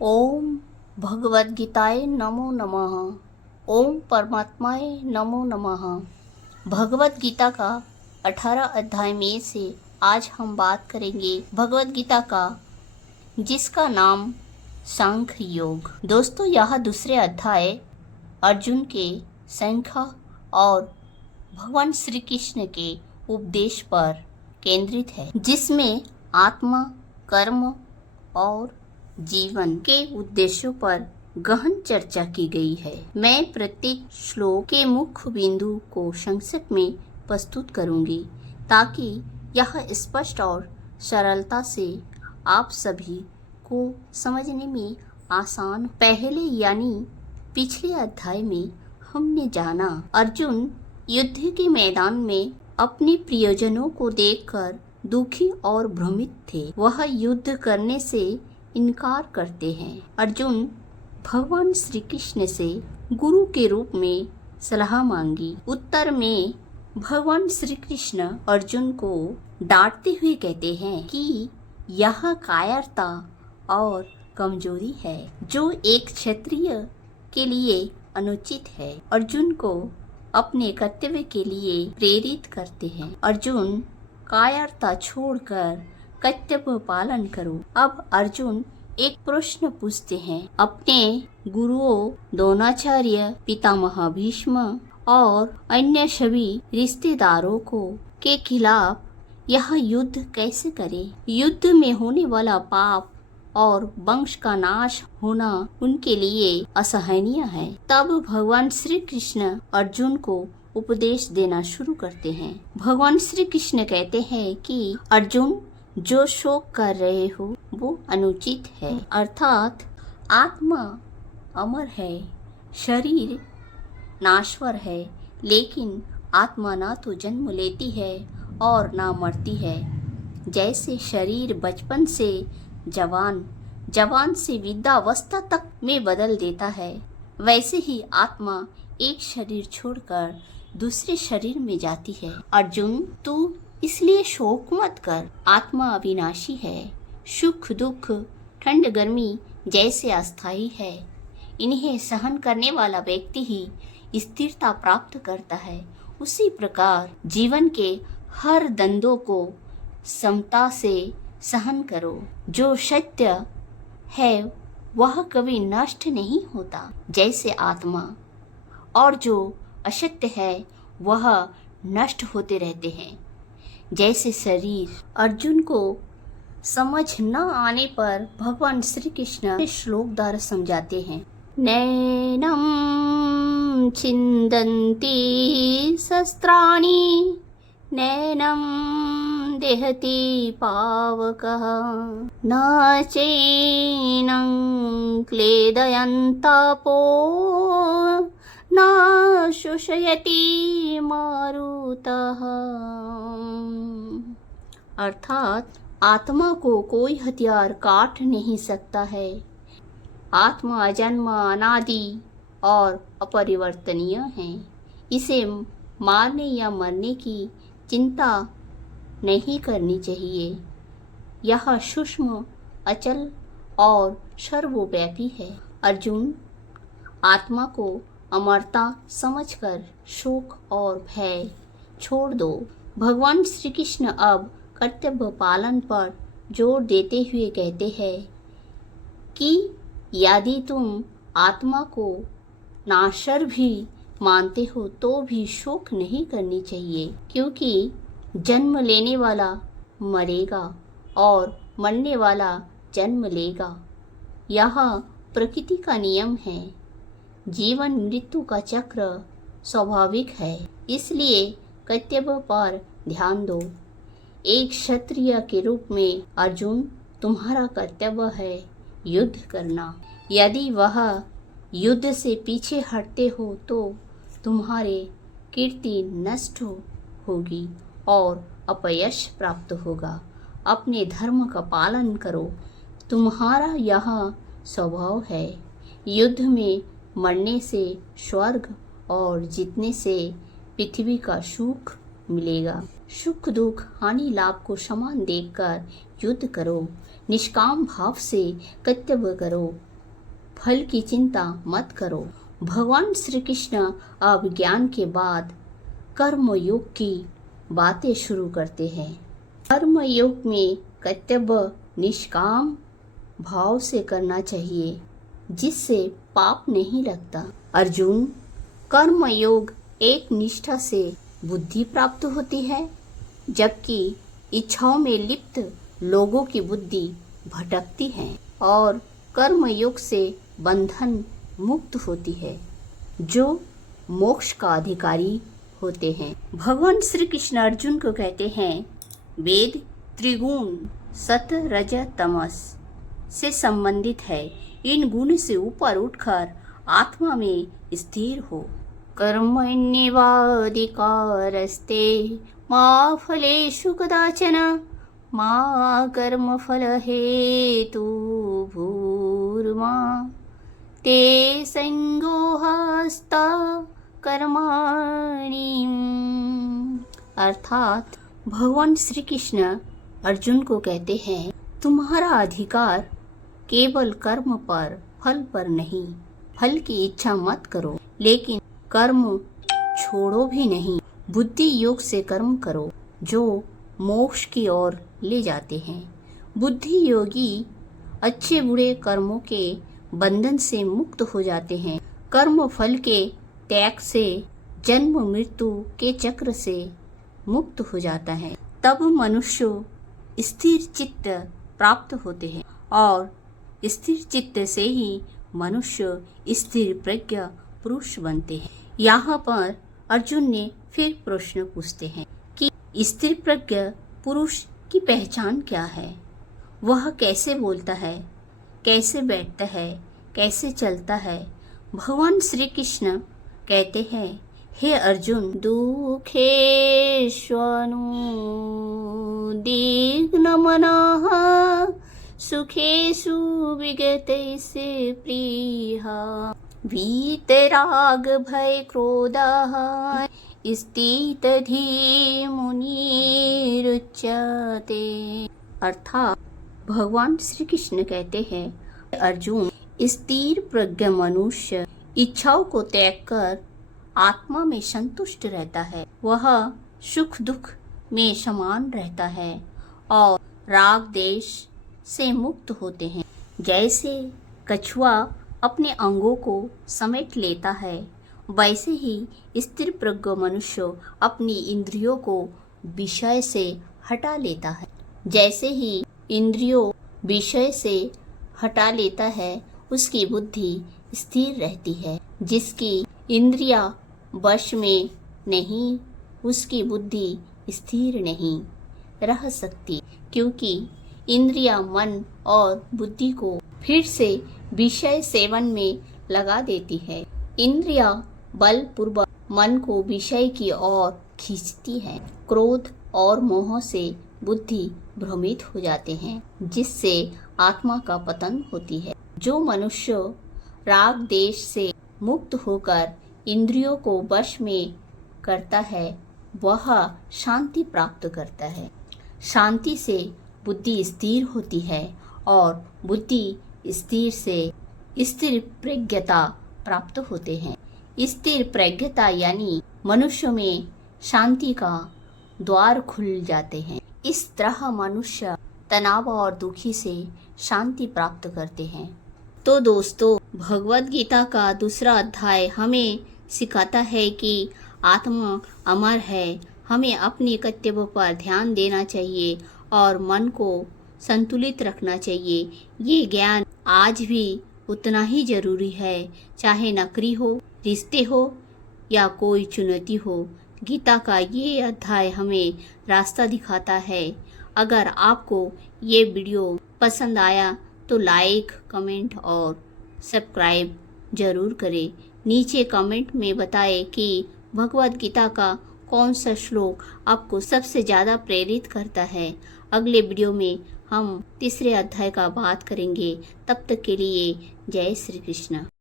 ओम भगवद गीताय नमो नमः। ओम परमात्माय नमो नमः। भगवद गीता का 18 अध्याय में से आज हम बात करेंगे भगवद गीता का, जिसका नाम सांख्य योग। दोस्तों, यह दूसरे अध्याय अर्जुन के संख्या और भगवान श्री कृष्ण के उपदेश पर केंद्रित है, जिसमें आत्मा, कर्म और जीवन के उद्देश्यों पर गहन चर्चा की गई है। मैं प्रत्येक श्लोक के मुख्य बिंदु को संक्षेप में प्रस्तुत करूंगी, ताकि यह स्पष्ट और सरलता से आप सभी को समझने में आसान। पहले यानी पिछले अध्याय में हमने जाना, अर्जुन युद्ध के मैदान में अपने प्रियजनों को देखकर दुखी और भ्रमित थे। वह युद्ध करने से इनकार करते हैं। अर्जुन भगवान श्री कृष्ण से गुरु के रूप में सलाह मांगी। उत्तर में भगवान श्री कृष्ण अर्जुन को डांटते हुए कहते हैं कि यह कायरता और कमजोरी है, जो एक क्षत्रिय के लिए अनुचित है। अर्जुन को अपने कर्तव्य के लिए प्रेरित करते हैं। अर्जुन कायरता छोड़कर कर्तव्य पालन करो। अब अर्जुन एक प्रश्न पूछते हैं। अपने गुरुओं द्रोणाचार्य, पितामह भीष्म और अन्य सभी रिश्तेदारों को के खिलाफ यह युद्ध कैसे करें? युद्ध में होने वाला पाप और वंश का नाश होना उनके लिए असहनीय है। तब भगवान श्री कृष्ण अर्जुन को उपदेश देना शुरू करते हैं। भगवान श्री कृष्ण कहते हैं कि अर्जुन, जो शोक कर रहे हो वो अनुचित है। अर्थात आत्मा अमर है, शरीर नाश्वर है, लेकिन आत्मा ना तो जन्म लेती है और ना मरती है। जैसे शरीर बचपन से जवान से वृद्धावस्था तक में बदल देता है, वैसे ही आत्मा एक शरीर छोड़कर दूसरे शरीर में जाती है। अर्जुन, तू इसलिए शोक मत कर। आत्मा अविनाशी है। सुख दुख, ठंड गर्मी जैसे अस्थायी है। इन्हें सहन करने वाला व्यक्ति ही स्थिरता प्राप्त करता है। उसी प्रकार जीवन के हर द्वंद्व को समता से सहन करो। जो सत्य है वह कभी नष्ट नहीं होता, जैसे आत्मा, और जो असत्य है वह नष्ट होते रहते हैं, जैसे शरीर। अर्जुन को समझ न आने पर भगवान श्री कृष्ण श्लोक द्वारा समझाते हैं। नैनम छिन्दन्ति शस्त्राणि, नैनम देहति पावकः, न चैनं क्लेदयन्तापो, न शोषयति मारुतः। अर्थात आत्मा को कोई हथियार काट नहीं सकता है। आत्मा अजन्मा, अनादि और अपरिवर्तनीय है। इसे मारने या मरने की चिंता नहीं करनी चाहिए। यह सूक्ष्म, अचल और सर्वव्यापी है। अर्जुन, आत्मा को अमरता समझकर शोक और भय छोड़ दो। भगवान श्री कृष्ण अब कर्तव्य पालन पर जोर देते हुए कहते हैं कि यदि तुम आत्मा को नाशर भी मानते हो तो भी शोक नहीं करनी चाहिए, क्योंकि जन्म लेने वाला मरेगा और मरने वाला जन्म लेगा। यह प्रकृति का नियम है। जीवन मृत्यु का चक्र स्वाभाविक है, इसलिए कर्तव्य पर ध्यान दो। एक क्षत्रिय के रूप में अर्जुन, तुम्हारा कर्तव्य है युद्ध करना। यदि वह युद्ध से पीछे हटते हो तो तुम्हारे कीर्ति नष्ट होगी और अपयश प्राप्त होगा। अपने धर्म का पालन करो, तुम्हारा यह स्वभाव है। युद्ध में मरने से स्वर्ग और जीतने से पृथ्वी का सुख मिलेगा। सुख दुख, हानि लाभ को समान देखकर युद्ध करो। निष्काम भाव से कर्तव्य करो। फल की चिंता मत करो। भगवान श्री कृष्ण अब ज्ञान के बाद कर्म योग की बातें शुरू करते हैं। कर्म योग में कर्तव्य निष्काम भाव से करना चाहिए, जिससे पाप नहीं लगता। अर्जुन, कर्म योग एक निष्ठा से बुद्धि प्राप्त होती है, जबकि इच्छाओं में लिप्त लोगों की बुद्धि भटकती है और कर्म योग से बंधन मुक्त होती है, जो मोक्ष का अधिकारी होते हैं। भगवान श्री कृष्ण अर्जुन को कहते हैं, वेद त्रिगुण सत रज तमस से संबंधित है। इन गुण से ऊपर उठकर आत्मा में स्थिर हो। कर्मण्येवाधिकारस्ते मा फलेषु कदाचन मा कर्मफल हेतु भूर्मा ते संगोहस्ता कर्माणि। अर्थात भगवान श्री कृष्ण अर्जुन को कहते हैं, तुम्हारा अधिकार केवल कर्म पर, फल पर नहीं। फल की इच्छा मत करो, लेकिन कर्म छोड़ो भी नहीं। बुद्धि योग से कर्म करो, जो मोक्ष की ओर ले जाते हैं। बुद्धि योगी अच्छे बुरे कर्मों के बंधन से मुक्त हो जाते हैं। कर्म फल के त्याग से, जन्म मृत्यु के चक्र से मुक्त हो जाता है। तब मनुष्य स्थिर चित्त प्राप्त होते हैं और स्थिर चित्त से ही मनुष्य स्थिर प्रज्ञ पुरुष बनते हैं। यहाँ पर अर्जुन ने फिर प्रश्न पूछते हैं कि स्थिर प्रज्ञ पुरुष की पहचान क्या है? वह कैसे बोलता है, कैसे बैठता है, कैसे चलता है? भगवान श्री कृष्ण कहते हैं, हे अर्जुन, दुःखेष्वनुद्विग्नमनः सुखेषु विगतैः प्रियः वीतराग भय क्रोधः स्थितधीर्मुनिरुच्यते। अर्थात भगवान श्री कृष्ण कहते हैं, अर्जुन, स्थिर प्रज्ञ मनुष्य इच्छाओं को त्याग कर आत्मा में संतुष्ट रहता है। वह सुख दुख में समान रहता है और राग देश से मुक्त होते हैं। जैसे कछुआ अपने अंगों को समेट लेता है, वैसे ही स्थिर प्रज्ञ मनुष्य अपनी इंद्रियों को विषय से हटा लेता है। जैसे ही इंद्रियों विषय से हटा लेता है, उसकी बुद्धि स्थिर रहती है। जिसकी इंद्रियां वश में नहीं, उसकी बुद्धि स्थिर नहीं रह सकती, क्योंकि इंद्रियां मन और बुद्धि को फिर से विषय सेवन में लगा देती है। इंद्रियां बलपूर्वक मन को विषय की ओर खींचती है। क्रोध और मोह से बुद्धि भ्रमित हो जाते हैं, जिससे आत्मा का पतन होती है। जो मनुष्य राग देश से मुक्त होकर इंद्रियों को वश में करता है, वह शांति प्राप्त करता है। शांति से बुद्धि स्थिर होती है और बुद्धि स्थिर से स्थिर प्रज्ञता प्राप्त होते हैं। स्थिर प्रज्ञता यानी मनुष्य में शांति का द्वार खुल जाते हैं। इस तरह मनुष्य तनाव और दुखी से शांति प्राप्त करते हैं। तो दोस्तों, भगवद गीता का दूसरा अध्याय हमें सिखाता है कि आत्मा अमर है। हमें अपने कर्तव्य पर ध्यान देना चाहिए और मन को संतुलित रखना चाहिए। ये ज्ञान आज भी उतना ही जरूरी है, चाहे नौकरी हो, रिश्ते हो या कोई चुनौती हो। गीता का ये अध्याय हमें रास्ता दिखाता है। अगर आपको ये वीडियो पसंद आया तो लाइक, कमेंट और सब्सक्राइब जरूर करें। नीचे कमेंट में बताएं कि भगवद गीता का कौन सा श्लोक आपको सबसे ज़्यादा प्रेरित करता है। अगले वीडियो में हम तीसरे अध्याय का बात करेंगे। तब तक के लिए जय श्री कृष्ण।